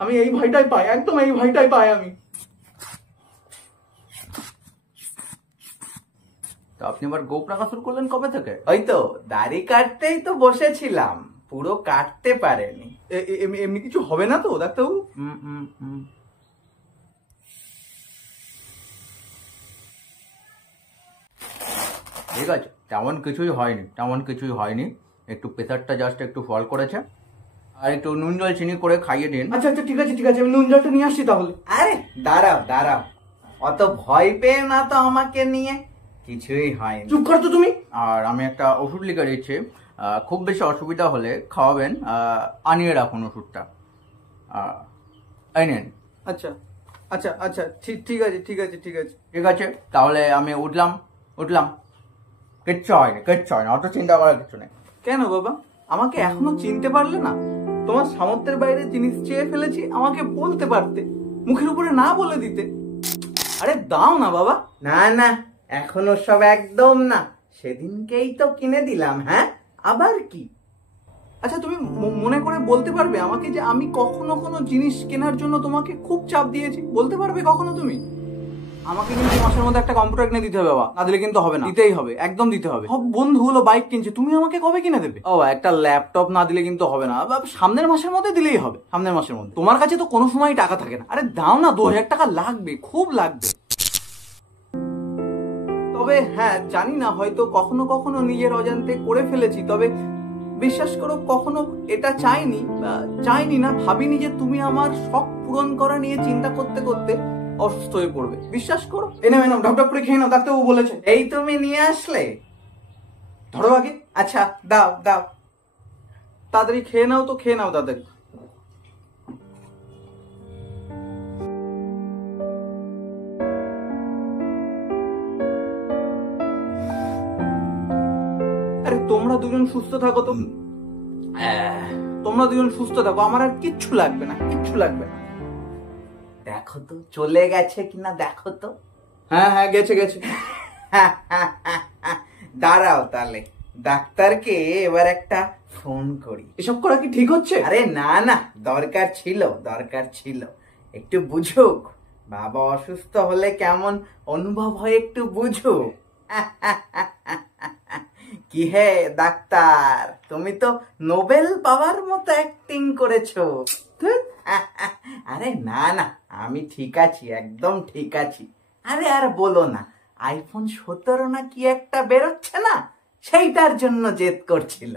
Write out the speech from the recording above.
আমি এই ভয়টাই পাই, একদম এই ভয়টাই পাই আমি। তো আপনি আবার গোপ রাখা শুরু করলেন কবে থেকে? ওই তো দাড়ি কাটতেই তো বসেছিলাম, পুরো কাটতে পারেনি। এমনি কিছু হবে না তো ডাক্তারবাবু? ঠিক আছে, তেমন কিছুই হয়নি, একটু প্রেসারটা জাস্ট একটু ফল করেছে। আর একটু নুন জল চিনি করে খাইয়ে দিন। আচ্ছা আচ্ছা ঠিক আছে, আমি নুন জলটা নিয়ে আসছি তাহলে। আরে দাঁড়াও, অত ভয় পেয়ে না তো আমাকে নিয়ে, কিছুই হয়নি। চুপ কর তো তুমি। আর আমি একটা ওষুধ লিখে দিচ্ছি, খুব বেশি অসুবিধা হলে খাওয়াবেন, আনিয়ে রাখুন ওষুধটা। এই নেন। আচ্ছা আচ্ছা আচ্ছা ঠিক আছে। তাহলে আমি উঠলাম। কিচ্ছু হয়নি, অত চিন্তা করার কিছু নেই। কেন বাবা, আমাকে এখনো চিনতে পারলে না? তোমার সামর্থ্যের বাইরে জিনিস চেয়ে ফেলেছি, আমাকে বলতে পারতে, মুখের উপরে না বলে দিতে। আরে দাও না বাবা। না, এখনো সব একদম না, সেদিনকেই তো কিনে দিলাম। হ্যাঁ, আবার কি? আচ্ছা তুমি মনে করে বলতে পারবে আমাকে যে আমি কখনো কোনো জিনিস কেনার জন্য তোমাকে খুব চাপ দিয়েছি? বলতে পারবে কখনো তুমি? আমাকে কিন্তু মাসের মধ্যে একটা কম্পিউটার কিনে দিতে হবে বাবা, না দিলে কিন্তু হবে না। দিতেই হবে, একদম দিতে হবে। সব বন্ধুগুলো বাইক কিনছে, তুমি আমাকে কবে কিনে দেবে? ও একটা ল্যাপটপ না দিলে কিন্তু হবে না, সামনের মাসের মধ্যে দিলেই হবে, সামনের মাসের মধ্যে। তোমার কাছে তো কোনো সময় টাকা থাকে না। আরে দাও না, 2000 টাকা লাগবে, খুব লাগবে। তবে হ্যাঁ, জানি না, হয়তো কখনো কখনো নিজের অজান্তে করে ফেলেছি, তবে বিশ্বাস করো কখনো এটা চাইনি না, ভাবিনি যে তুমি আমার শখ পূরণ করা নিয়ে চিন্তা করতে করতে অসুস্থ হয়ে পড়বে। বিশ্বাস করো। এনে ঢপঢপ করে খেয়ে নাও, ডাক্তারবাবু বলেছে। এই তুমি নিয়ে আসলে, ধরো আগে। আচ্ছা দাও তাড়াতাড়ি খেয়ে নাও তাড়াতাড়ি। আরে তোমরা দুজন সুস্থ থাকো তো, আমার আর কিচ্ছু লাগবে না। দেখো তো চলে গেছে কিনা, দেখো তো। হ্যাঁ গেছে। দাঁড়াও তাহলে, ডাক্তারকে এবার একটা ফোন করি। এসব করা কি ঠিক হচ্ছে? আরে না, দরকার ছিল, একটু বুঝুক। বাবা অসুস্থ হলে কেমন অনুভব হয় একটু বুঝুক। কি হে ডাক্তার, তুমি তো নোবেল পাওয়ার মতো অ্যাক্টিং করেছো। আরে না, আমি ঠিক আছি, একদম ঠিক আছি। আরে আর বলো না, iPhone 17 না কি একটা বেরোচ্ছে না, সেইটার জন্য জেদ করছিল।